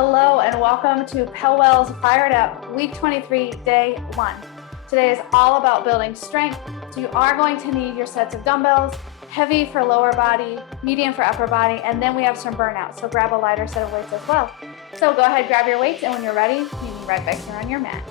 Hello and welcome to PELWELL's Fire It Up, week 23, day 1. Today is all about building strength, so you are going to need your sets of dumbbells, heavy for lower body, medium for upper body, and then we have some burnout, so grab a lighter set of weights as well. So go ahead, grab your weights, and when you're ready, meet me right back here on your mat.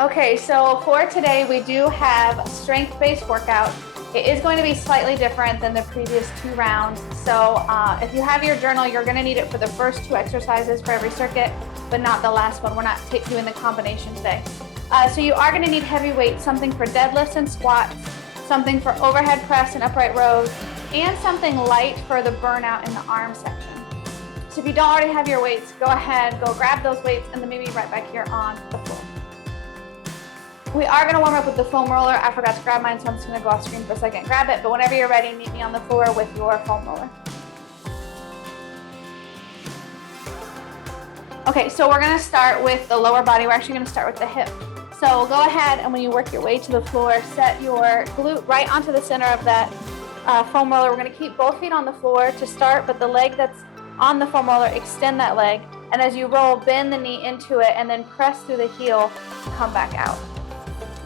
Okay, so for today, we do have a strength-based workout. It is going to be slightly different than the previous 2 rounds. So if you have your journal, you're gonna need it for the first 2 exercises for every circuit, but not the last one. We're not doing the combination today. So you are gonna need heavy weights, something for deadlifts and squats, something for overhead press and upright rows, and something light for the burnout in the arm section. So if you don't already have your weights, go ahead, go grab those weights, and then maybe right back here on the floor. We are going to warm up with the foam roller. I forgot to grab mine, so I'm just going to go off screen for a second, grab it, but whenever you're ready, meet me on the floor with your foam roller. Okay, so we're going to start with the lower body. We're actually going to start with the hip. So go ahead, and when you work your way to the floor, set your glute right onto the center of that foam roller. We're going to keep both feet on the floor to start, but the leg that's on the foam roller, extend that leg, and as you roll, bend the knee into it, and then press through the heel, come back out.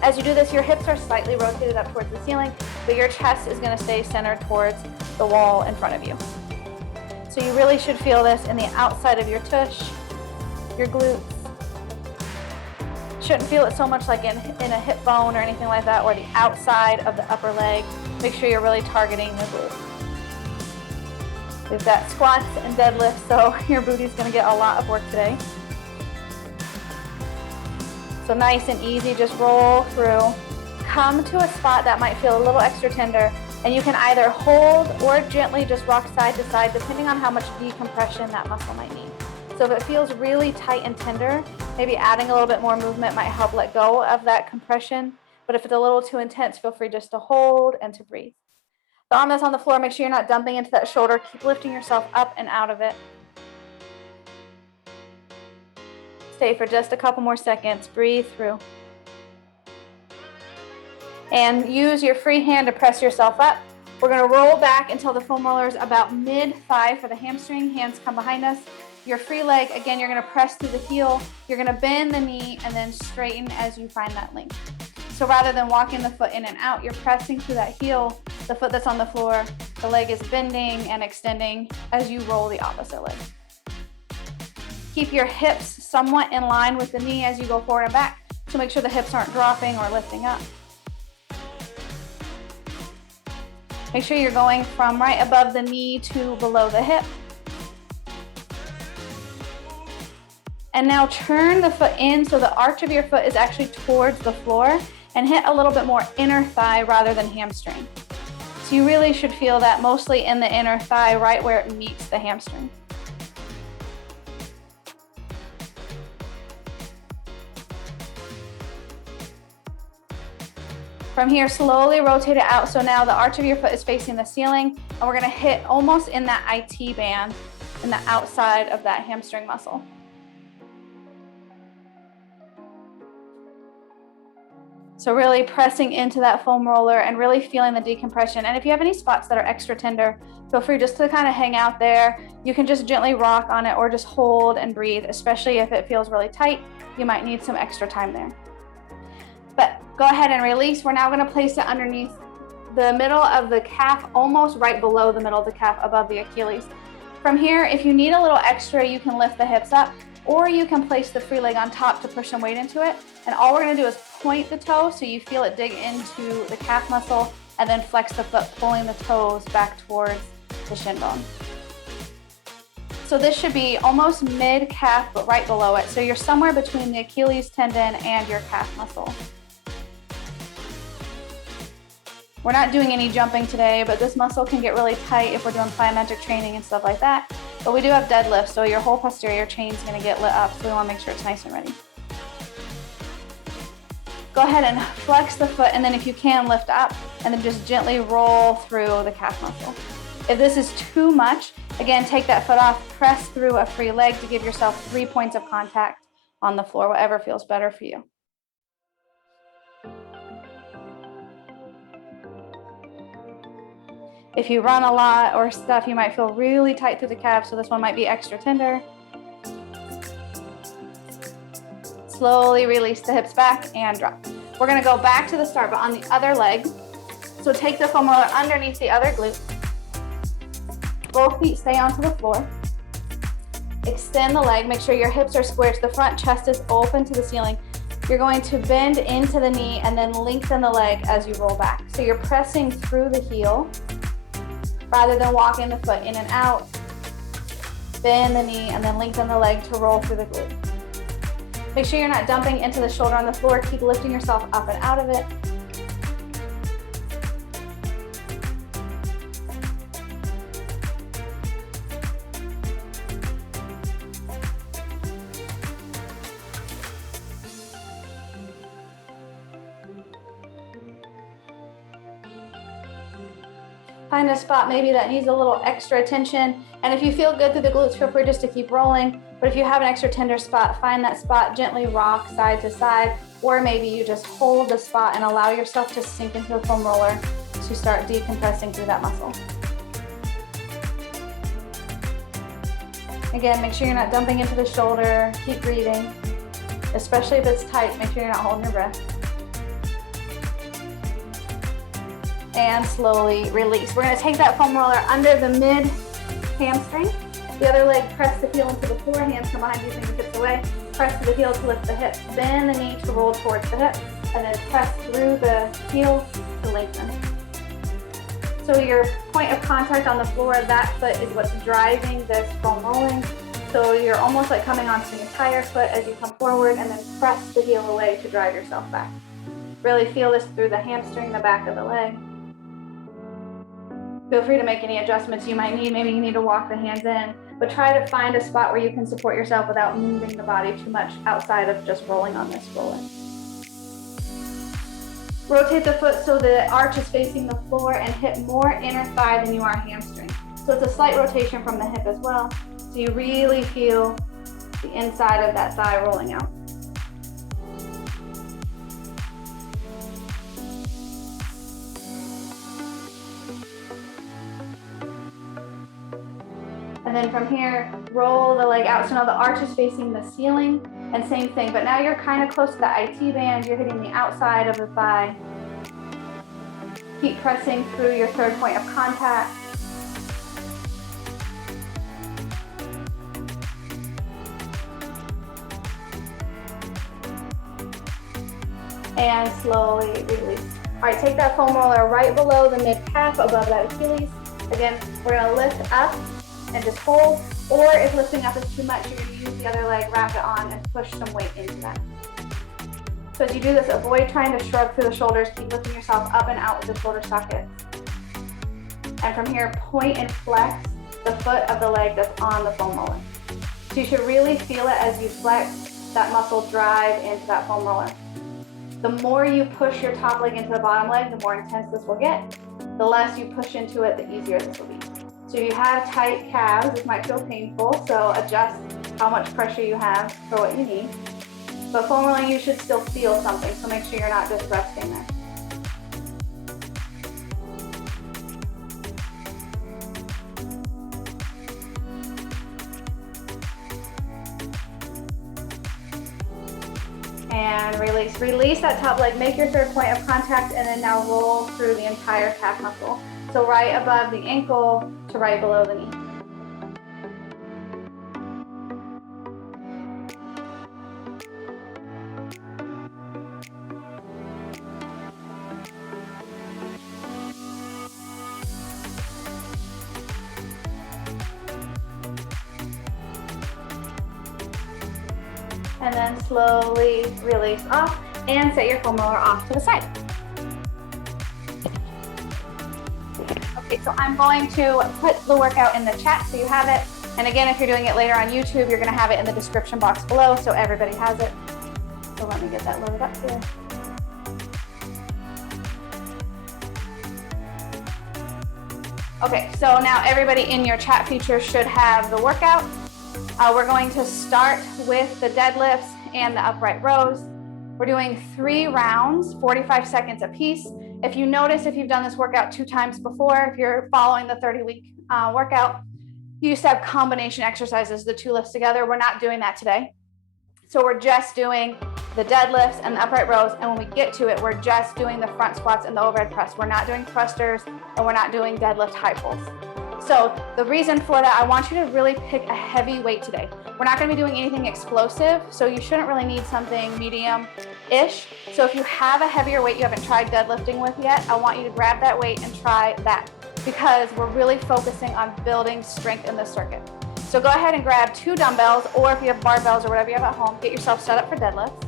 As you do this, your hips are slightly rotated up towards the ceiling, but your chest is going to stay centered towards the wall in front of you. So you really should feel this in the outside of your tush, your glutes. Shouldn't feel it so much like in a hip bone or anything like that, or the outside of the upper leg. Make sure you're really targeting the glutes. We've got squats and deadlifts, so your booty's going to get a lot of work today. So nice and easy, just roll through. Come to a spot that might feel a little extra tender, and you can either hold or gently just rock side to side, depending on how much decompression that muscle might need. So if it feels really tight and tender, maybe adding a little bit more movement might help let go of that compression. But if it's a little too intense, feel free just to hold and to breathe. The arm that's on the floor, make sure you're not dumping into that shoulder. Keep lifting yourself up and out of it. Stay for just a couple more seconds. Breathe through. And use your free hand to press yourself up. We're going to roll back until the foam roller is about mid-thigh for the hamstring. Hands come behind us. Your free leg, again, you're going to press through the heel. You're going to bend the knee and then straighten as you find that length. So rather than walking the foot in and out, you're pressing through that heel, the foot that's on the floor. The leg is bending and extending as you roll the opposite leg. Keep your hips somewhat in line with the knee as you go forward and back, so make sure the hips aren't dropping or lifting up. Make sure you're going from right above the knee to below the hip. And now turn the foot in so the arch of your foot is actually towards the floor, and hit a little bit more inner thigh rather than hamstring. So you really should feel that mostly in the inner thigh, right where it meets the hamstring. From here, slowly rotate it out. So now the arch of your foot is facing the ceiling, and we're gonna hit almost in that IT band in the outside of that hamstring muscle. So really pressing into that foam roller and really feeling the decompression. And if you have any spots that are extra tender, feel free just to kind of hang out there. You can just gently rock on it or just hold and breathe, especially if it feels really tight. You might need some extra time there. But go ahead and release. We're now going to place it underneath the middle of the calf, almost right below the middle of the calf, above the Achilles. From here, if you need a little extra, you can lift the hips up, or you can place the free leg on top to push some weight into it. And all we're going to do is point the toe so you feel it dig into the calf muscle, and then flex the foot, pulling the toes back towards the shin bone. So this should be almost mid-calf, but right below it. So you're somewhere between the Achilles tendon and your calf muscle. We're not doing any jumping today, but this muscle can get really tight if we're doing plyometric training and stuff like that. But we do have deadlifts, so your whole posterior chain is going to get lit up, so we want to make sure it's nice and ready. Go ahead and flex the foot, and then if you can, lift up, and then just gently roll through the calf muscle. If this is too much, again, take that foot off, press through a free leg to give yourself 3 points of contact on the floor, whatever feels better for you. If you run a lot or stuff, you might feel really tight through the calves, so this one might be extra tender. Slowly release the hips back and drop. We're gonna go back to the start, but on the other leg. So take the foam roller underneath the other glute. Both feet stay onto the floor. Extend the leg, make sure your hips are square to the front, chest is open to the ceiling. You're going to bend into the knee and then lengthen the leg as you roll back. So you're pressing through the heel rather than walking the foot in and out. Bend the knee and then lengthen the leg to roll through the glute. Make sure you're not dumping into the shoulder on the floor. Keep lifting yourself up and out of it. Find a spot maybe that needs a little extra attention. And if you feel good through the glutes, feel free just to keep rolling. But if you have an extra tender spot, find that spot, gently rock side to side, or maybe you just hold the spot and allow yourself to sink into the foam roller to start decompressing through that muscle. Again, make sure you're not dumping into the shoulder. Keep breathing, especially if it's tight. Make sure you're not holding your breath. And slowly release. We're gonna take that foam roller under the mid hamstring. The other leg, press the heel into the floor, hands come behind you, fingertips away. Press to the heel to lift the hip. Bend the knee to roll towards the hip, and then press through the heel to lengthen. So your point of contact on the floor, that foot is what's driving this foam rolling. So you're almost like coming onto the entire foot as you come forward, and then press the heel away to drive yourself back. Really feel this through the hamstring, the back of the leg. Feel free to make any adjustments you might need. Maybe you need to walk the hands in, but try to find a spot where you can support yourself without moving the body too much outside of just rolling on this roller. Rotate the foot so the arch is facing the floor and hit more inner thigh than you are hamstring. So it's a slight rotation from the hip as well. So you really feel the inside of that thigh rolling out. And then from here, roll the leg out. So now the arch is facing the ceiling, and same thing, but now you're kind of close to the IT band. You're hitting the outside of the thigh. Keep pressing through your third point of contact. And slowly release. All right, take that foam roller right below the mid calf, above that Achilles. Again, we're gonna lift up and just hold, or if lifting up is too much, you're gonna use the other leg, wrap it on, and push some weight into that. So as you do this, avoid trying to shrug through the shoulders, keep lifting yourself up and out with the shoulder sockets. And from here, point and flex the foot of the leg that's on the foam roller. So you should really feel it as you flex that muscle drive into that foam roller. The more you push your top leg into the bottom leg, the more intense this will get. The less you push into it, the easier this will be. So if you have tight calves, this might feel painful, so adjust how much pressure you have for what you need. But foam rolling, you should still feel something, so make sure you're not just resting there. And release. Release that top leg, make your third point of contact, and then now roll through the entire calf muscle. So right above the ankle to right below the knee. And then slowly release off and set your foam roller off to the side. Okay, so I'm going to put the workout in the chat so you have it. And again, if you're doing it later on YouTube, you're gonna have it in the description box below so everybody has it. So let me get that loaded up here. Okay, so now everybody in your chat feature should have the workout. We're going to start with the deadlifts and the upright rows. We're doing 3 rounds, 45 seconds a piece. If you notice, if you've done this workout 2 times before, if you're following the 30-week workout, you used to have combination exercises, the 2 lifts together. We're not doing that today. So we're just doing the deadlifts and the upright rows. And when we get to it, we're just doing the front squats and the overhead press. We're not doing thrusters and we're not doing deadlift high pulls. So the reason for that, I want you to really pick a heavy weight today. We're not going to be doing anything explosive, so you shouldn't really need something medium-ish. So if you have a heavier weight you haven't tried deadlifting with yet, I want you to grab that weight and try that, because we're really focusing on building strength in the circuit. So go ahead and grab 2 dumbbells, or if you have barbells or whatever you have at home, get yourself set up for deadlifts.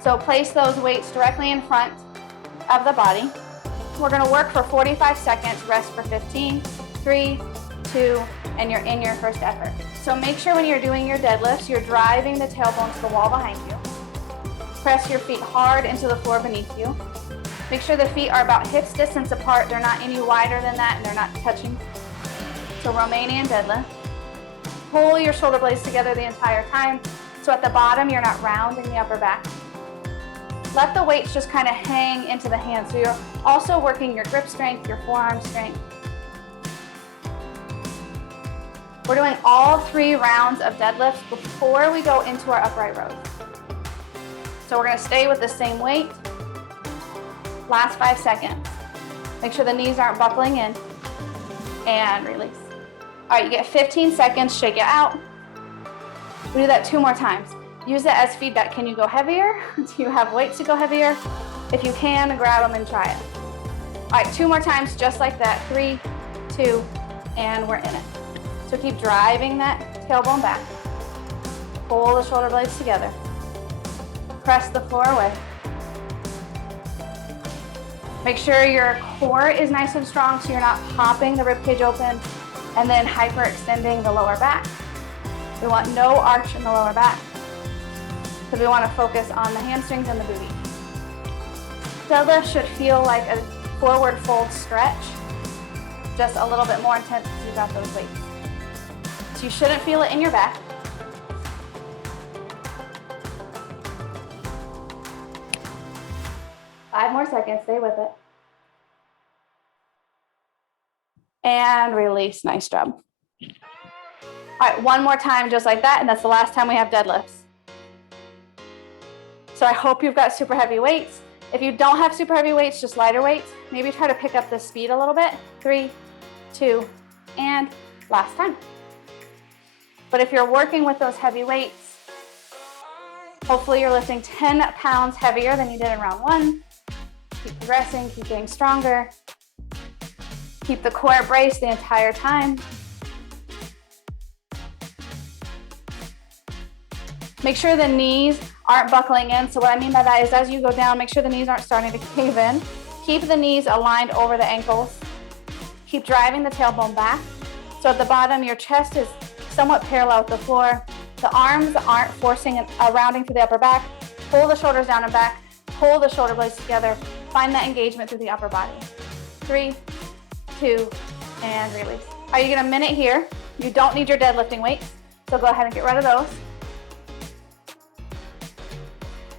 So place those weights directly in front of the body. We're going to work for 45 seconds, rest for 15, 3, 2, and you're in your first effort. So make sure when you're doing your deadlifts, you're driving the tailbone to the wall behind you. Press your feet hard into the floor beneath you. Make sure the feet are about hips distance apart. They're not any wider than that, and they're not touching. So Romanian deadlift. Pull your shoulder blades together the entire time. So at the bottom, you're not rounding the upper back. Let the weights just kind of hang into the hands. So you're also working your grip strength, your forearm strength. We're doing all 3 rounds of deadlifts before we go into our upright rows. So we're going to stay with the same weight. Last 5 seconds. Make sure the knees aren't buckling in. And release. All right, you get 15 seconds, shake it out. We do that 2 more times. Use that as feedback. Can you go heavier? Do you have weights to go heavier? If you can, grab them and try it. All right, 2 more times, just like that. 3, 2, and we're in it. So keep driving that tailbone back. Pull the shoulder blades together. Press the floor away. Make sure your core is nice and strong so you're not popping the ribcage open and then hyperextending the lower back. We want no arch in the lower back, because we want to focus on the hamstrings and the booty. Deadlift should feel like a forward fold stretch, just a little bit more intense because you've got those weights. So you shouldn't feel it in your back. Five more seconds, stay with it. And release, nice job. All right, 1 more time just like that, and that's the last time we have deadlifts. So I hope you've got super heavy weights. If you don't have super heavy weights, just lighter weights, maybe try to pick up the speed a little bit. 3, 2, and last time. But if you're working with those heavy weights, hopefully you're lifting 10 pounds heavier than you did in round 1. Keep progressing, keep getting stronger. Keep the core braced the entire time. Make sure the knees aren't buckling in. So what I mean by that is as you go down, make sure the knees aren't starting to cave in. Keep the knees aligned over the ankles. Keep driving the tailbone back. So at the bottom, your chest is somewhat parallel with the floor. The arms aren't forcing a rounding to the upper back. Pull the shoulders down and back. Pull the shoulder blades together. Find that engagement through the upper body. 3, 2, and release. All right, you get a minute here. You don't need your deadlifting weights, so go ahead and get rid of those.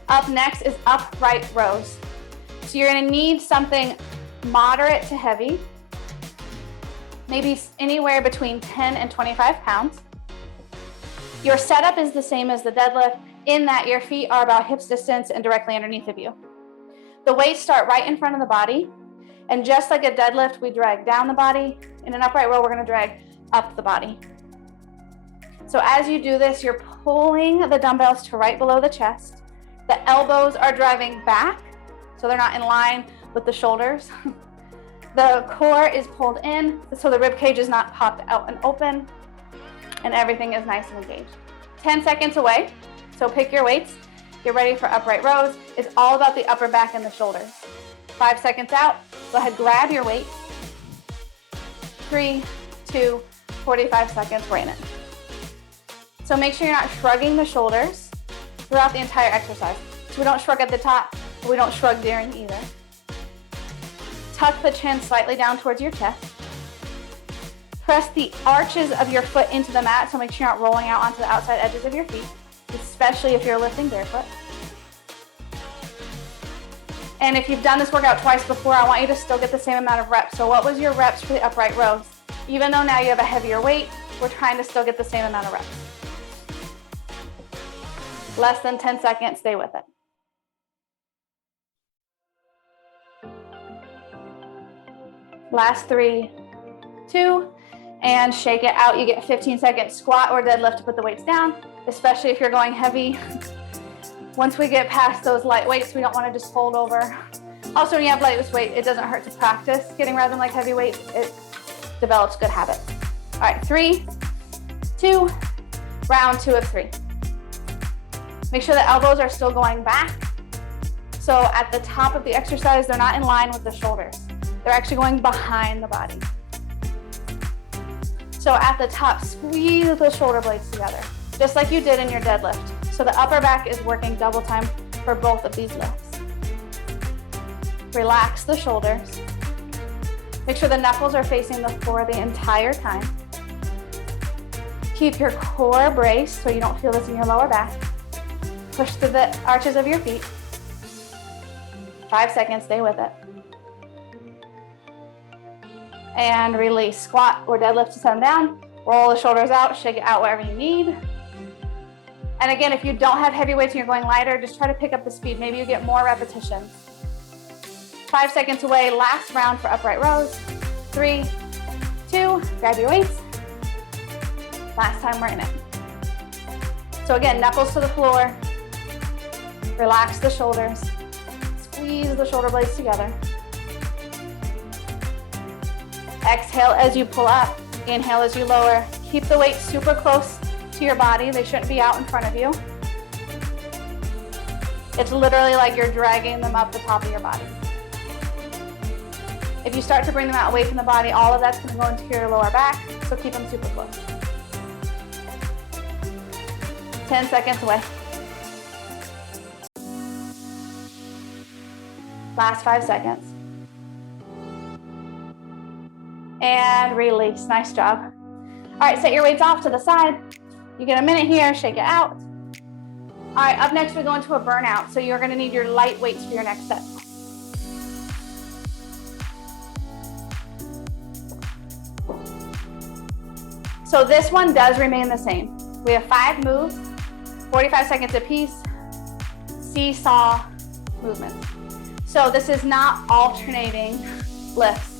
Up next is upright rows. So you're gonna need something moderate to heavy, maybe anywhere between 10 and 25 pounds. Your setup is the same as the deadlift in that your feet are about hips distance and directly underneath of you. The weights start right in front of the body, and just like a deadlift, we drag down the body. In an upright row, we're gonna drag up the body. So as you do this, you're pulling the dumbbells to right below the chest. The elbows are driving back, so they're not in line with the shoulders. The core is pulled in, so the rib cage is not popped out and open, and everything is nice and engaged. 10 seconds away, so pick your weights. Get ready for upright rows. It's all about the upper back and the shoulders. 5 seconds out, go ahead, grab your weight. 3, 2, 45 seconds, we're in it. So make sure you're not shrugging the shoulders throughout the entire exercise. So we don't shrug at the top, but we don't shrug during either. Tuck the chin slightly down towards your chest. Press the arches of your foot into the mat, so make sure you're not rolling out onto the outside edges of your feet, especially if you're lifting barefoot. And if you've done this workout twice before, I want you to still get the same amount of reps. So what was your reps for the upright rows? Even though now you have a heavier weight, we're trying to still get the same amount of reps. Less than 10 seconds, stay with it. Last 3, 2, and shake it out. You get 15 seconds squat or deadlift to put the weights down, especially if you're going heavy. Once we get past those light weights, we don't want to just fold over. Also, when you have light weight, it doesn't hurt to practice getting rather than like heavy weights. It develops good habits. All right, 3, 2, round 2 of 3. Make sure the elbows are still going back. So at the top of the exercise, they're not in line with the shoulders. They're actually going behind the body. So at the top, squeeze the shoulder blades together, just like you did in your deadlift. So the upper back is working double time for both of these lifts. Relax the shoulders. Make sure the knuckles are facing the floor the entire time. Keep your core braced so you don't feel this in your lower back. Push through the arches of your feet. 5 seconds, stay with it. And release. Squat or deadlift to set them down. Roll the shoulders out, shake it out wherever you need. And again, if you don't have heavy weights and you're going lighter, just try to pick up the speed. Maybe you get more repetitions. 5 seconds away, last round for upright rows. 3, 2, grab your weights. Last time we're in it. So again, knuckles to the floor. Relax the shoulders. Squeeze the shoulder blades together. Exhale as you pull up. Inhale as you lower. Keep the weight super close to your body. They shouldn't be out in front of you. It's literally like you're dragging them up the top of your body. If you start to bring them out away from the body, all of that's going to go into your lower back, so keep them super close. 10 seconds away. Last 5 seconds. And release. Nice job. All right, set your weights off to the side. You get a minute here, shake it out. All right, up next we go into a burnout. So you're gonna need your light weights for your next set. So this one does remain the same. We have 5 moves, 45 seconds apiece, seesaw movements. So this is not alternating lifts.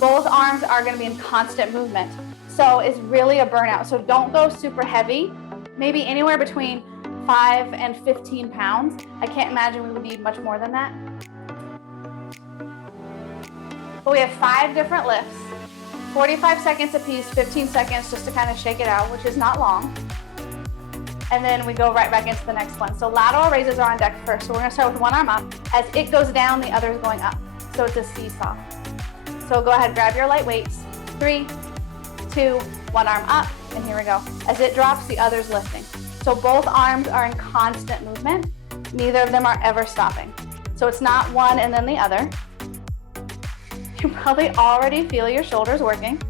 Both arms are gonna be in constant movement. So it's really a burnout. So don't go super heavy, maybe anywhere between 5 and 15 pounds. I can't imagine we would need much more than that. But we have 5 different lifts, 45 seconds apiece, 15 seconds just to kind of shake it out, which is not long. And then we go right back into the next one. So lateral raises are on deck first. So we're gonna start with one arm up. As it goes down, the other is going up. So it's a seesaw. So go ahead, grab your light weights. 3, 2, one arm up, and here we go. As it drops, the other's lifting. So both arms are in constant movement. Neither of them are ever stopping. So it's not one and then the other. You probably already feel your shoulders working.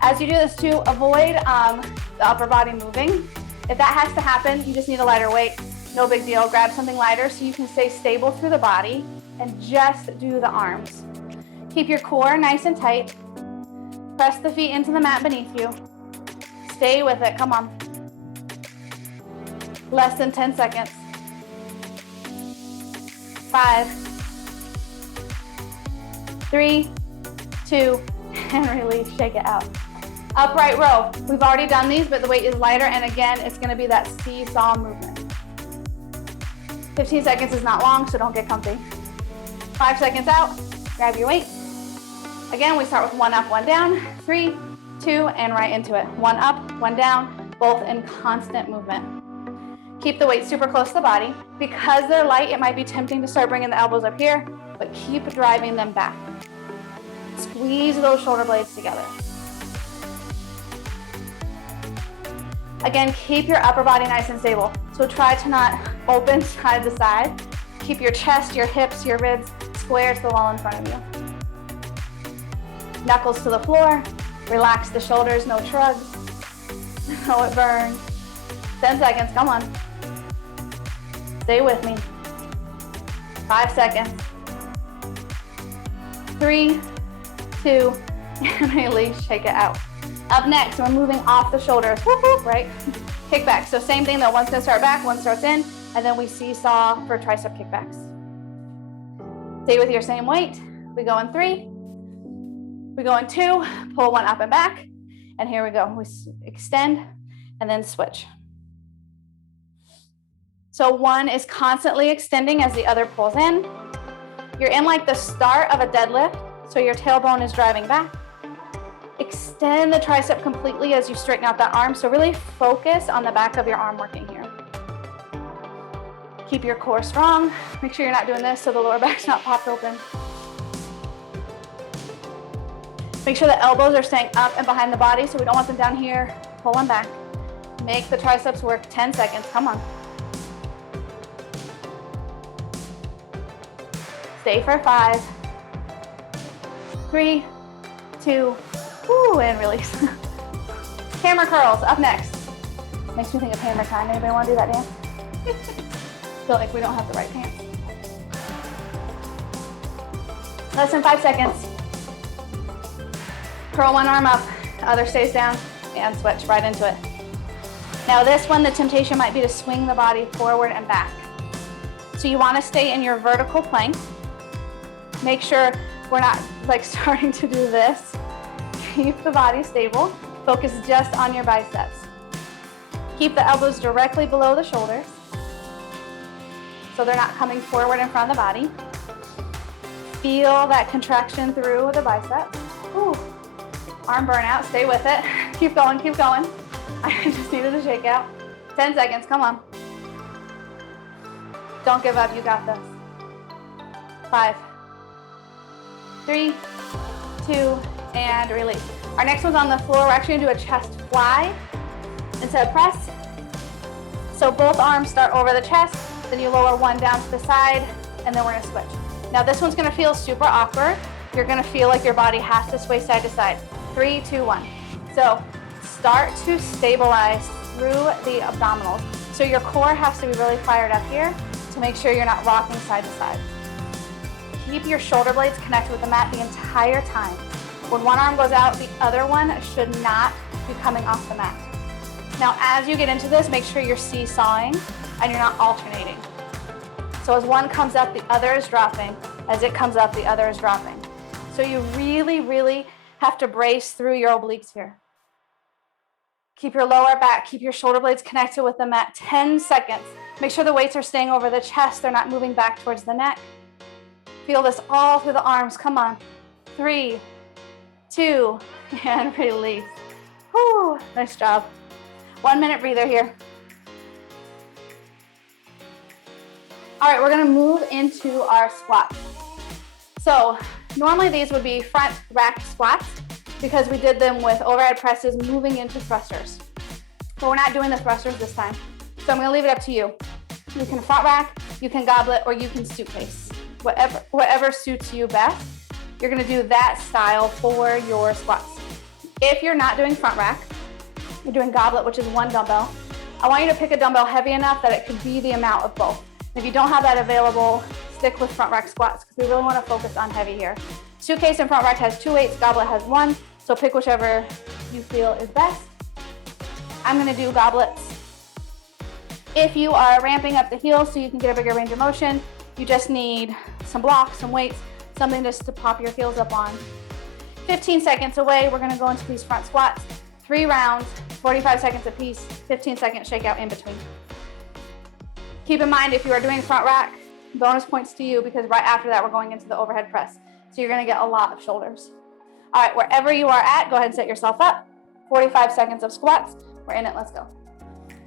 As you do this too, avoid the upper body moving. If that has to happen, you just need a lighter weight. No big deal. Grab something lighter so you can stay stable through the body and just do the arms. Keep your core nice and tight. Press the feet into the mat beneath you. Stay with it, come on. Less than 10 seconds. 5, 3, 2, and release, shake it out. Upright row. We've already done these, but the weight is lighter, and again, it's gonna be that seesaw movement. 15 seconds is not long, so don't get comfy. 5 seconds out, grab your weight. Again, we start with one up, one down, 3, 2, and right into it. One up, one down, both in constant movement. Keep the weight super close to the body. Because they're light, it might be tempting to start bringing the elbows up here, but keep driving them back. Squeeze those shoulder blades together. Again, keep your upper body nice and stable. So try to not open side to side. Keep your chest, your hips, your ribs square to the wall in front of you. Knuckles to the floor. Relax the shoulders, no shrugs. Oh, it burns. 10 seconds, come on. Stay with me. 5 seconds. 3, 2, and release, shake it out. Up next, we're moving off the shoulders, whoop, whoop, right? Kickbacks, so same thing, that one's gonna start back, one starts in, and then we seesaw for tricep kickbacks. Stay with your same weight. We go in 3, we go in 2, pull one up and back, and here we go. We extend and then switch. So one is constantly extending as the other pulls in. You're in like the start of a deadlift, so your tailbone is driving back. Extend the tricep completely as you straighten out that arm, so really focus on the back of your arm working here. Keep your core strong. Make sure you're not doing this so the lower back's not popped open. Make sure the elbows are staying up and behind the body, so we don't want them down here. Pull them back. Make the triceps work. 10 seconds, come on. Stay for 5, 3, 2, woo, and release. Hammer curls up next. Makes me think of hammer time. Anybody want to do that dance? Feel like we don't have the right pants. Less than 5 seconds. Curl one arm up, the other stays down, and switch right into it. Now this one, the temptation might be to swing the body forward and back. So you want to stay in your vertical plank. Make sure we're not like starting to do this. Keep the body stable. Focus just on your biceps. Keep the elbows directly below the shoulders, so they're not coming forward in front of the body. Feel that contraction through the biceps. Ooh. Arm burnout, stay with it. Keep going, keep going. I just needed a shake out. 10 seconds, come on. Don't give up, you got this. 5, 3, 2, and release. Our next one's on the floor. We're actually gonna do a chest fly instead of press. So both arms start over the chest, then you lower one down to the side, and then we're gonna switch. Now this one's gonna feel super awkward. You're gonna feel like your body has to sway side to side. 3, 2, 1. So start to stabilize through the abdominals. So your core has to be really fired up here to make sure you're not rocking side to side. Keep your shoulder blades connected with the mat the entire time. When one arm goes out, the other one should not be coming off the mat. Now, as you get into this, make sure you're seesawing and you're not alternating. So as one comes up, the other is dropping. As it comes up, the other is dropping. So you really, really have to brace through your obliques here. Keep your lower back, keep your shoulder blades connected with the mat. 10 seconds. Make sure the weights are staying over the chest. They're not moving back towards the neck. Feel this all through the arms. Come on. 3, 2, and release. Whew, nice job. 1 minute breather here. All right, we're gonna move into our squats. So normally these would be front rack squats because we did them with overhead presses moving into thrusters. But we're not doing the thrusters this time. So I'm gonna leave it up to you. You can front rack, you can goblet, or you can suitcase. Whatever suits you best. You're gonna do that style for your squats. If you're not doing front rack, you're doing goblet, which is one dumbbell. I want you to pick a dumbbell heavy enough that it could be the amount of both. If you don't have that available, stick with front rack squats because we really want to focus on heavy here. Suitcase and front rack has 2 weights, goblet has 1, so pick whichever you feel is best. I'm going to do goblets. If you are ramping up the heels so you can get a bigger range of motion, you just need some blocks, some weights, something just to pop your heels up on. 15 seconds away, we're going to go into these front squats. 3 rounds, 45 seconds apiece, 15 second shakeout in between. Keep in mind, if you are doing front rack, bonus points to you because right after that, we're going into the overhead press. So you're gonna get a lot of shoulders. All right, wherever you are at, go ahead and set yourself up. 45 seconds of squats. We're in it, let's go.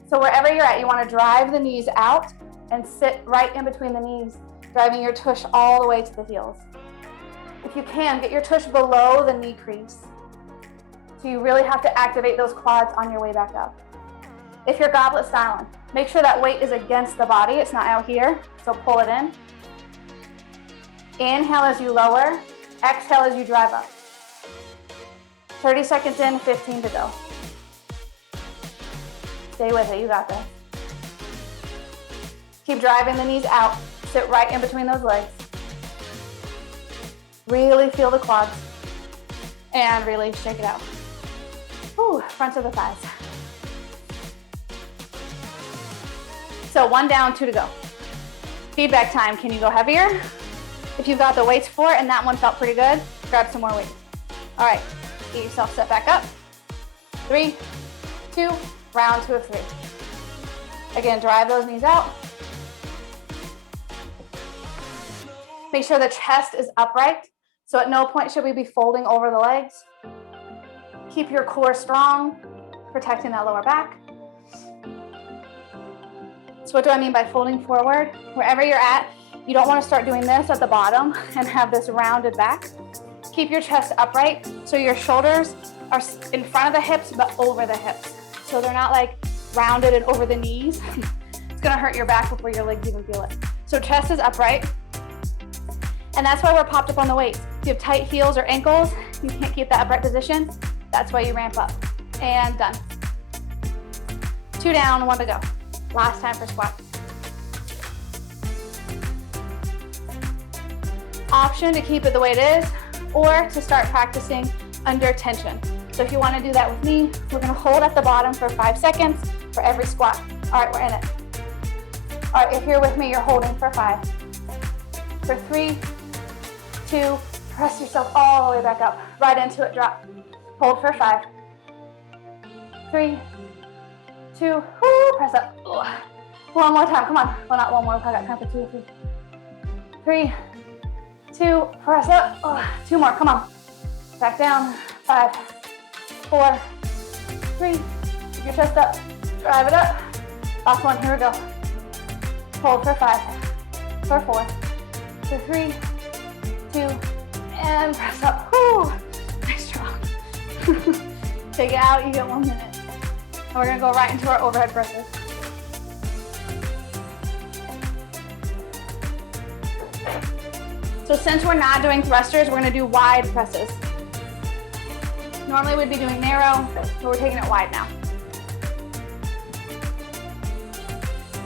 So wherever you're at, you wanna drive the knees out and sit right in between the knees, driving your tush all the way to the heels. If you can, get your tush below the knee crease. So you really have to activate those quads on your way back up. If you're goblet styling, make sure that weight is against the body. It's not out here, so pull it in. Inhale as you lower, exhale as you drive up. 30 seconds in, 15 to go. Stay with it, you got this. Keep driving the knees out. Sit right in between those legs. Really feel the quads. And really shake it out. Whew, front of the thighs. So 1 down, 2 to go. Feedback time, can you go heavier? If you've got the weights for it and that one felt pretty good, grab some more weight. All right, get yourself set back up. 3, 2, round 2 of 3. Again, drive those knees out. Make sure the chest is upright. So at no point should we be folding over the legs. Keep your core strong, protecting that lower back. So what do I mean by folding forward? Wherever you're at, you don't want to start doing this at the bottom and have this rounded back. Keep your chest upright so your shoulders are in front of the hips but over the hips. So they're not like rounded and over the knees. It's gonna hurt your back before your legs even feel it. So chest is upright. And that's why we're popped up on the weights. If you have tight heels or ankles, you can't keep that upright position. That's why you ramp up. And done. 2 down, 1 to go. Last time for squats. Option to keep it the way it is, or to start practicing under tension. So if you want to do that with me, we're going to hold at the bottom for 5 seconds for every squat. All right, we're in it. All right, if you're with me, you're holding for 5. For 3, 2, press yourself all the way back up. Right into it, drop. Hold for 5. 3, 2, whoo, press up. One more time, come on. Well, not one more, I got time for 2 or 3. 3, 2, press up. 2 more, come on. Back down, 5, 4, 3, keep your chest up, drive it up. Last one, here we go. Hold for 5, for 4, for 3, 2, and press up. Whoo, nice job. Take it out, you get 1 minute. And we're gonna go right into our overhead presses. So since we're not doing thrusters, we're gonna do wide presses. Normally we'd be doing narrow, but we're taking it wide now.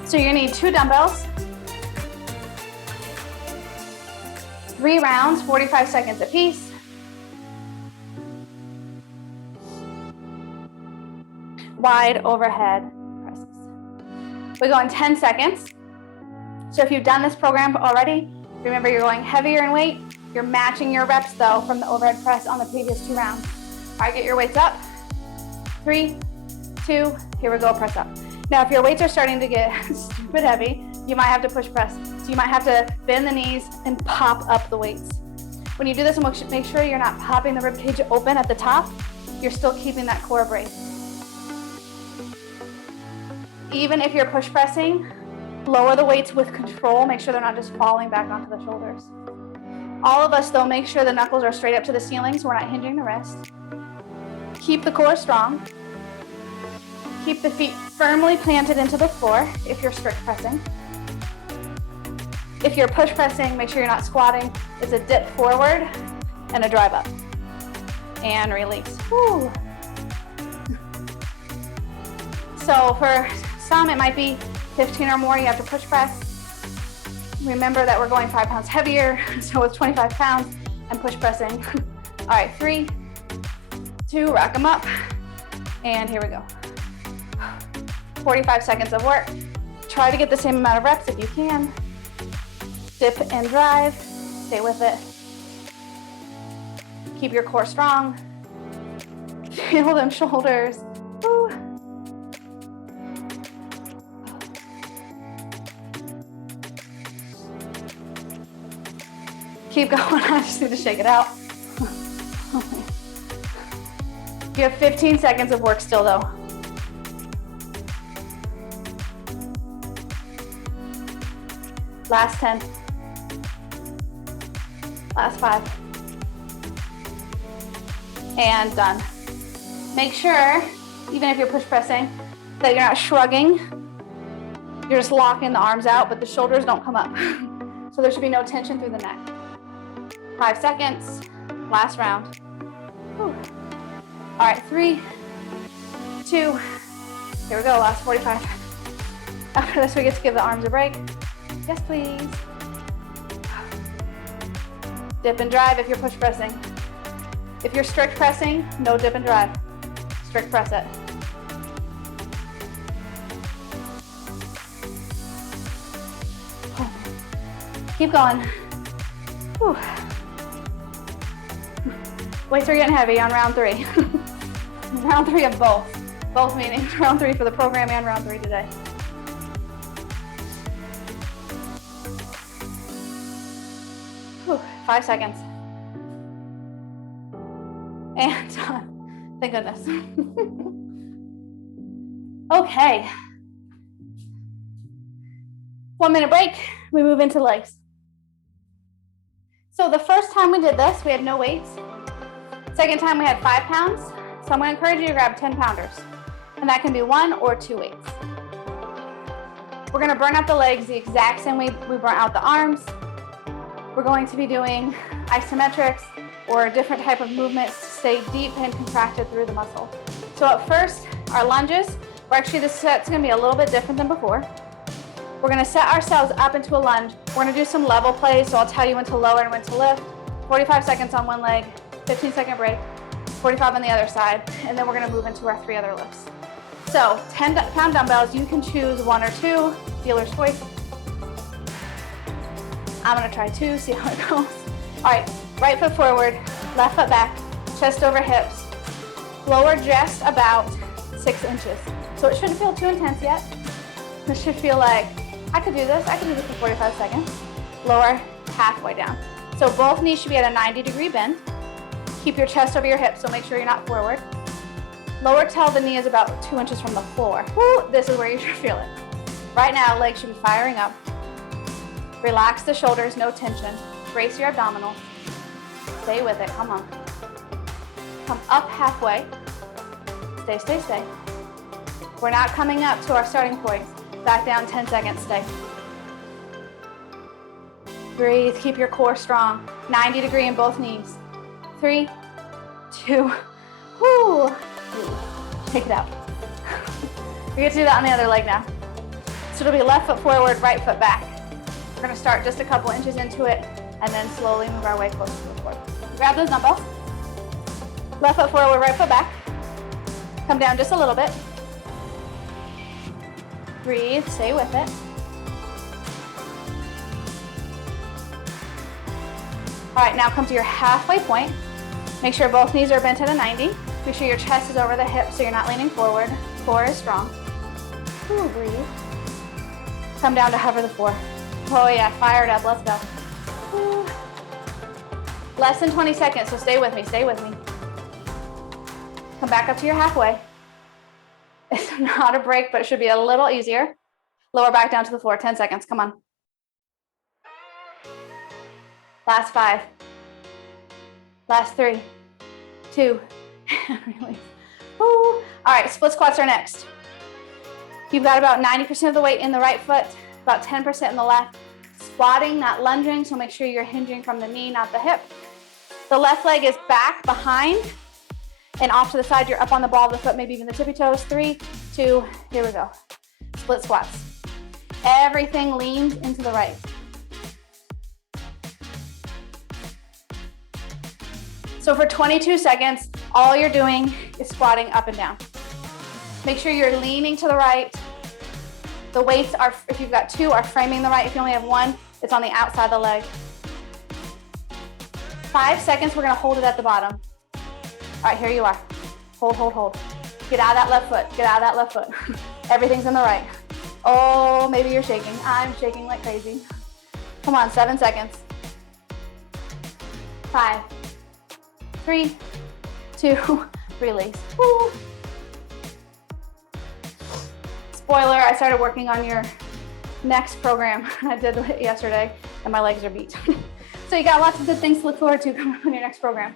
So you're gonna need 2 dumbbells, 3 rounds, 45 seconds apiece. Wide overhead presses. We go in 10 seconds. So if you've done this program already, remember you're going heavier in weight. You're matching your reps though from the overhead press on the previous 2 rounds. All right, get your weights up. 3, 2, here we go, press up. Now, if your weights are starting to get stupid heavy, you might have to push press. So you might have to bend the knees and pop up the weights. When you do this, make sure you're not popping the rib cage open at the top. You're still keeping that core braced. Even if you're push pressing, lower the weights with control. Make sure they're not just falling back onto the shoulders. All of us, though, make sure the knuckles are straight up to the ceiling so we're not hinging the wrist. Keep the core strong. Keep the feet firmly planted into the floor if you're strict pressing. If you're push pressing, make sure you're not squatting. It's a dip forward and a drive up. And release. Woo. So for some, it might be 15 or more, you have to push press. Remember that we're going 5 pounds heavier, so it's 25 pounds and push pressing. All right, 3, 2, rack them up, and here we go. 45 seconds of work. Try to get the same amount of reps if you can. Dip and drive, stay with it. Keep your core strong. Feel them shoulders. Woo. Keep going, I just need to shake it out. You have 15 seconds of work still though. Last 10. Last 5. And done. Make sure, even if you're push pressing, that you're not shrugging. You're just locking the arms out, but the shoulders don't come up. So there should be no tension through the neck. 5 seconds, last round. Whew. All right, 3, 2, here we go, last 45. After this, we get to give the arms a break. Yes, please. Dip and drive if you're push pressing. If you're strict pressing, no dip and drive. Strict press it. Keep going. Whew. Weights are getting heavy on round 3. Round 3 of both. Both meaning round 3 for the program and round 3 today. Whew. 5 seconds. And done. Thank goodness. Okay. 1 minute break. We move into legs. So the first time we did this, we had no weights. Second time we had 5 pounds. So I'm going to encourage you to grab 10 pounders. And that can be 1 or 2 weights. We're going to burn out the legs the exact same way we burn out the arms. We're going to be doing isometrics or different type of movements to stay deep and contracted through the muscle. So at first, our lunges, this set's going to be a little bit different than before. We're going to set ourselves up into a lunge. We're going to do some level plays, so I'll tell you when to lower and when to lift. 45 seconds on one leg, 15-second break, 45 on the other side, and then we're going to move into our 3 other lifts. So 10-pound dumbbells, you can choose 1 or 2, dealer's choice. I'm going to try 2, see how it goes. All right, right foot forward, left foot back, chest over hips. Lower just about 6 inches. So it shouldn't feel too intense yet. This should feel like, I could do this for 45 seconds. Lower halfway down. So both knees should be at a 90-degree bend. Keep your chest over your hips, so make sure you're not forward. Lower till the knee is about 2 inches from the floor. Woo, this is where you should feel it. Right now, legs should be firing up. Relax the shoulders, no tension. Brace your abdominals. Stay with it, come on. Come up halfway. Stay, stay, stay. We're not coming up to our starting point. Back down 10 seconds, stay. Breathe, keep your core strong. 90-degree in both knees. 3, 2, whoo. Take it out. We get to do that on the other leg now. So it'll be left foot forward, right foot back. We're gonna start just a couple inches into it and then slowly move our way closer to the floor. Grab those dumbbells. Left foot forward, right foot back. Come down just a little bit. Breathe, stay with it. All right, now come to your halfway point. Make sure both knees are bent at a 90. Make sure your chest is over the hips so you're not leaning forward. Core is strong. Ooh, breathe. Come down to hover the floor. Oh yeah, fire it up, let's go. Ooh. Less than 20 seconds, so stay with me, stay with me. Come back up to your halfway. It's not a break, but it should be a little easier. Lower back down to the floor, 10 seconds, come on. Last 5. Last 3, 2, release. Woo. All right, split squats are next. You've got about 90% of the weight in the right foot, about 10% in the left. Squatting, not lunging, so make sure you're hinging from the knee, not the hip. The left leg is back, behind, and off to the side. You're up on the ball of the foot, maybe even the tippy toes. 3, 2, here we go. Split squats. Everything leans into the right. So for 22 seconds, all you're doing is squatting up and down. Make sure you're leaning to the right. The weights are, if you've got 2, are framing the right. If you only have 1, it's on the outside of the leg. 5 seconds, we're gonna hold it at the bottom. All right, here you are. Hold, hold, hold. Get out of that left foot, get out of that left foot. Everything's in the right. Oh, maybe you're shaking. I'm shaking like crazy. Come on, 7 seconds. 5, 3, 2, release. Woo. Spoiler, I started working on your next program. I did it yesterday and my legs are beat. So you got lots of good things to look forward to coming on your next program.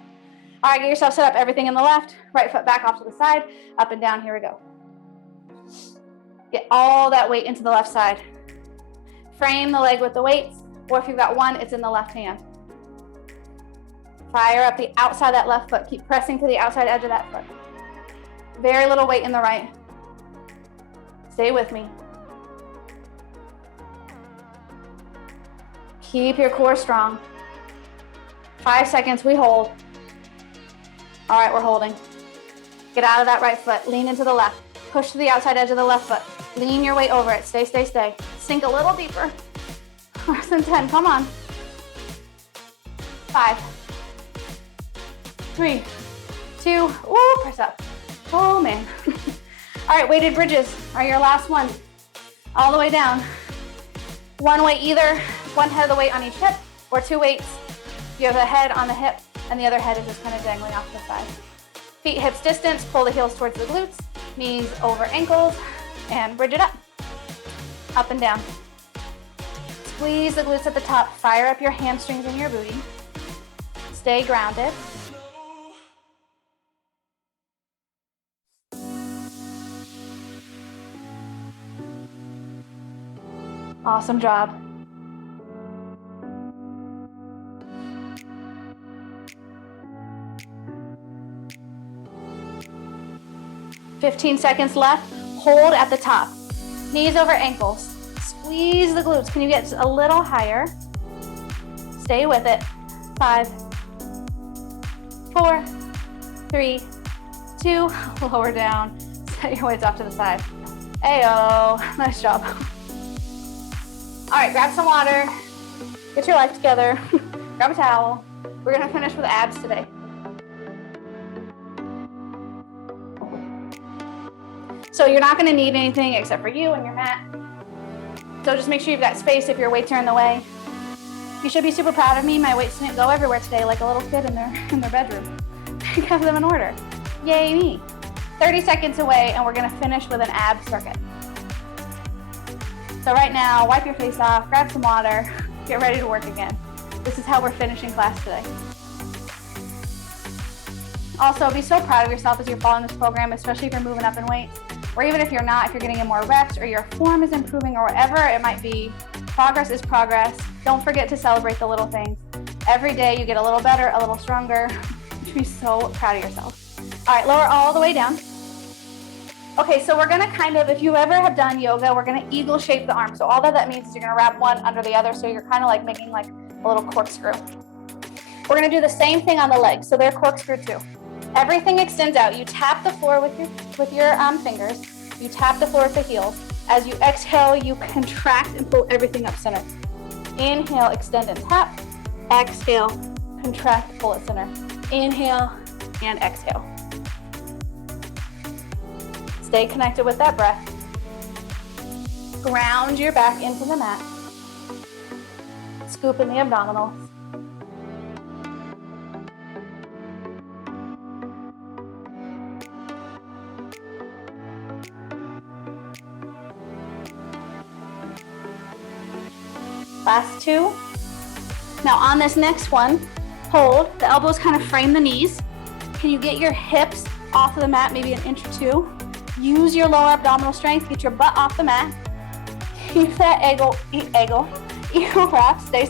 All right, get yourself set up, everything in the left, right foot back off to the side, up and down, here we go. Get all that weight into the left side. Frame the leg with the weights, or if you've got 1, it's in the left hand. Fire up the outside of that left foot. Keep pressing to the outside edge of that foot. Very little weight in the right. Stay with me. Keep your core strong. 5 seconds, we hold. All right, we're holding. Get out of that right foot, lean into the left. Push to the outside edge of the left foot. Lean your weight over it, stay, stay, stay. Sink a little deeper. Less than 10, come on. 5, 3, 2, ooh, press up. Oh man. All right, weighted bridges are your last one. All the way down. One weight either, one head of the weight on each hip, or 2 weights. You have the head on the hip, and the other head is just kind of dangling off to the side. Feet hips distance, pull the heels towards the glutes, knees over ankles, and bridge it up. Up and down. Squeeze the glutes at the top, fire up your hamstrings and your booty. Stay grounded. Awesome job. "15 seconds left. Hold at the top. Knees over ankles. Squeeze the glutes. Can you get a little higher? Stay with it. 5, 4, 3, 2, lower down. Set your weights off to the side. Ayo, nice job. All right, grab some water. Get your life together. Grab a towel. We're gonna finish with abs today. So you're not gonna need anything except for you and your mat. So just make sure you've got space if your weights are in the way. You should be super proud of me. My weights didn't go everywhere today like a little kid in their bedroom. I have them in order. Yay me. 30 seconds away and we're gonna finish with an ab circuit. So right now, wipe your face off, grab some water, get ready to work again. This is how we're finishing class today. Also, be so proud of yourself as you're following this program, especially if you're moving up in weights, or even if you're not, if you're getting in more reps or your form is improving or whatever it might be. Progress is progress. Don't forget to celebrate the little things. Every day you get a little better, a little stronger. You should be so proud of yourself. All right, lower all the way down. Okay, so we're gonna kind of, if you ever have done yoga, we're gonna eagle shape the arm. So all that means is you're gonna wrap one under the other, so you're kind of like making like a little corkscrew. We're gonna do the same thing on the legs, so they're corkscrew too. Everything extends out. You tap the floor with your fingers. You tap the floor with the heels. As you exhale, you contract and pull everything up center. Inhale, extend and tap. Exhale, contract, pull it center. Inhale and exhale. Stay connected with that breath. Ground your back into the mat. Scoop in the abdominals. Last 2. Now on this next one, hold. The elbows kind of frame the knees. Can you get your hips off of the mat, maybe an inch or 2? Use your lower abdominal strength. Get your butt off the mat. Keep that eagle wrap. Stay.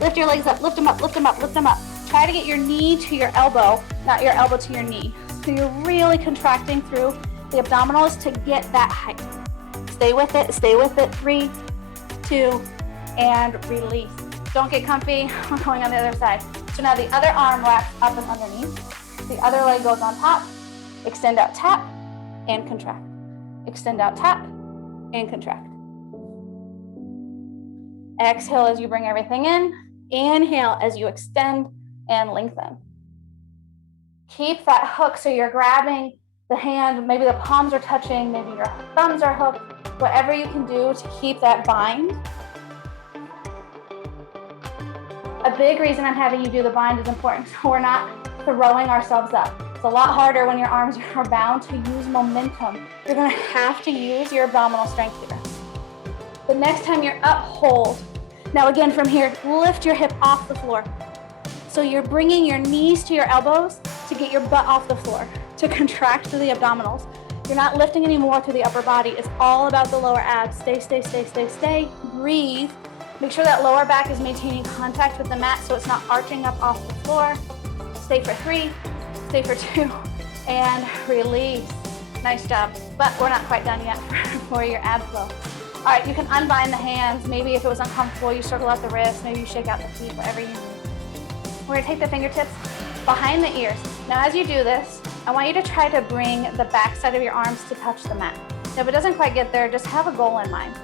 Lift your legs up. Lift them up. Try to get your knee to your elbow, not your elbow to your knee. So you're really contracting through the abdominals to get that height. Stay with it. 3, 2, and release. Don't get comfy. We're going on the other side. So now the other arm wraps up and underneath. The other leg goes on top. Extend out, tap, and contract. Extend out, tap, and contract. Exhale as you bring everything in. Inhale as you extend and lengthen. Keep that hook so you're grabbing the hand, maybe the palms are touching, maybe your thumbs are hooked, whatever you can do to keep that bind. A big reason I'm having you do the bind is important so we're not throwing ourselves up. It's a lot harder when your arms are bound to use momentum. You're gonna have to use your abdominal strength here. The next time you're up, hold. Now again from here, lift your hip off the floor. So you're bringing your knees to your elbows to get your butt off the floor, to contract through the abdominals. You're not lifting anymore through the upper body. It's all about the lower abs. Stay. Breathe. Make sure that lower back is maintaining contact with the mat so it's not arching up off the floor. Stay for 3, stay for 2, and release. Nice job, but we're not quite done yet for your ab flow. All right, you can unbind the hands. Maybe if it was uncomfortable, you circle out the wrists, maybe you shake out the feet, whatever you need. We're gonna take the fingertips behind the ears. Now, as you do this, I want you to try to bring the back side of your arms to touch the mat. Now, if it doesn't quite get there, just have a goal in mind.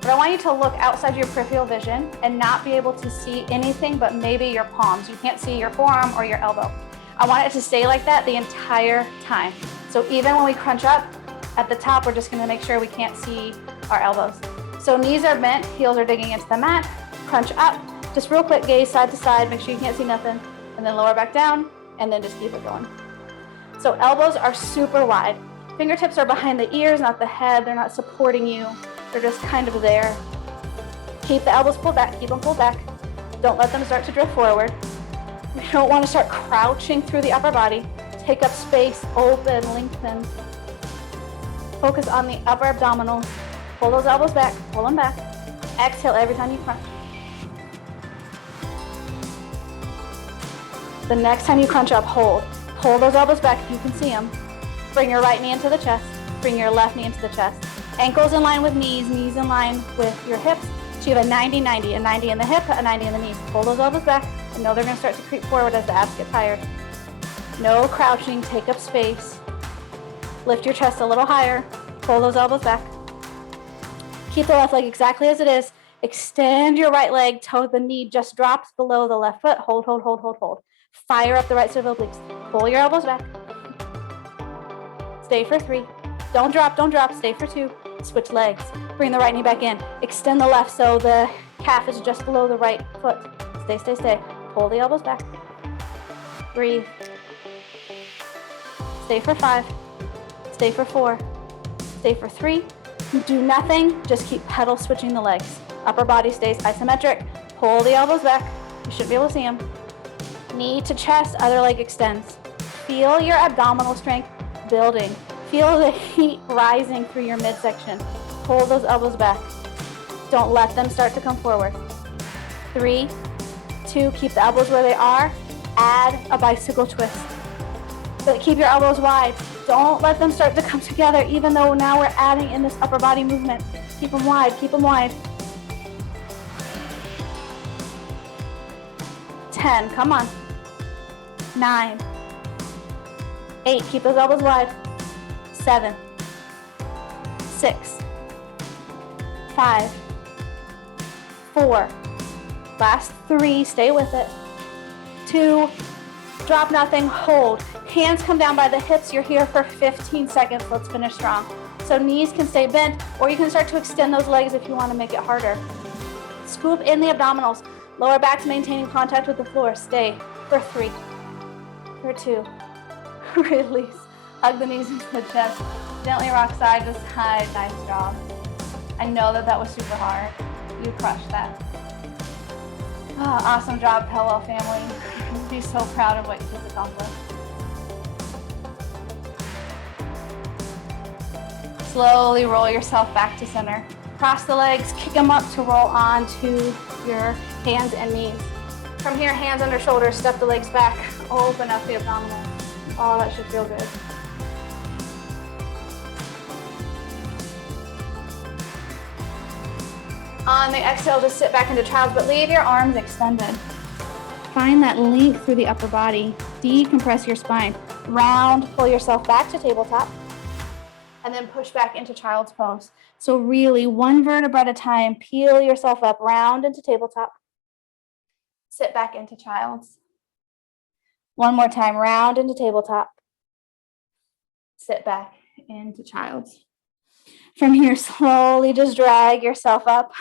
But I want you to look outside your peripheral vision and not be able to see anything but maybe your palms. You can't see your forearm or your elbow. I want it to stay like that the entire time. So even when we crunch up at the top, we're just gonna make sure we can't see our elbows. So knees are bent, heels are digging into the mat, crunch up, just real quick, gaze side to side, make sure you can't see nothing, and then lower back down, and then just keep it going. So elbows are super wide. Fingertips are behind the ears, not the head. They're not supporting you. They're just kind of there. Keep the elbows pulled back, keep them pulled back. Don't let them start to drift forward. You don't want to start crouching through the upper body. Take up space, open, lengthen. Focus on the upper abdominals. Pull those elbows back, pull them back. Exhale every time you crunch. The next time you crunch up, hold. Pull those elbows back if you can see them. Bring your right knee into the chest. Bring your left knee into the chest. Ankles in line with knees, knees in line with your hips. So you have a 90-90, a 90 in the hip, a 90 in the knees. Pull those elbows back. I know they're gonna start to creep forward as the abs get tired. No crouching, take up space. Lift your chest a little higher. Pull those elbows back. Keep the left leg exactly as it is. Extend your right leg till the knee just drops below the left foot. Hold, hold, hold, hold, hold. Fire up the right side of the obliques. Pull your elbows back. Stay for 3. Don't drop, don't drop. Stay for 2. Switch legs. Bring the right knee back in. Extend the left so the calf is just below the right foot. Stay, stay, stay. Pull the elbows back. Breathe. Stay for 5. Stay for 4. Stay for 3. Do nothing. Just keep pedal switching the legs. Upper body stays isometric. Pull the elbows back. You should be able to see them. Knee to chest, other leg extends. Feel your abdominal strength building. Feel the heat rising through your midsection. Pull those elbows back. Don't let them start to come forward. 3, 2, keep the elbows where they are. Add a bicycle twist. But keep your elbows wide. Don't let them start to come together, even though now we're adding in this upper body movement. Keep them wide, keep them wide. 10, come on. 9, 8, keep those elbows wide. 7, 6, 5, 4, last 3, stay with it. 2, drop nothing, hold. Hands come down by the hips. You're here for 15 seconds. Let's finish strong. So knees can stay bent, or you can start to extend those legs if you want to make it harder. Scoop in the abdominals. Lower back's maintaining contact with the floor. Stay for 3, for 2. Release. Hug the knees into the chest. Gently rock side to side. Nice job. I know that was super hard. You crushed that. Oh, awesome job, PELWELL family. I'm be so proud of what you just accomplished. Slowly roll yourself back to center. Cross the legs, kick them up to roll onto your hands and knees. From here, hands under shoulders, step the legs back, open up the abdominal. Oh, that should feel good. On the exhale, just sit back into child's, but leave your arms extended. Find that length through the upper body. Decompress your spine. Round, pull yourself back to tabletop, and then push back into child's pose. So really, one vertebra at a time, peel yourself up, round into tabletop. Sit back into child's. One more time, round into tabletop. Sit back into child's. From here, slowly just drag yourself up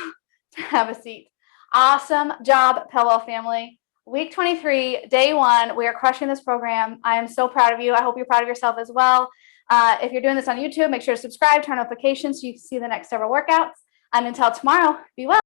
to have a seat. Awesome job, PELWELL family. Week 23, day 1, we are crushing this program. I am so proud of you. I hope you're proud of yourself as well. If you're doing this on YouTube, make sure to subscribe, turn notifications so you can see the next several workouts. And until tomorrow, be well.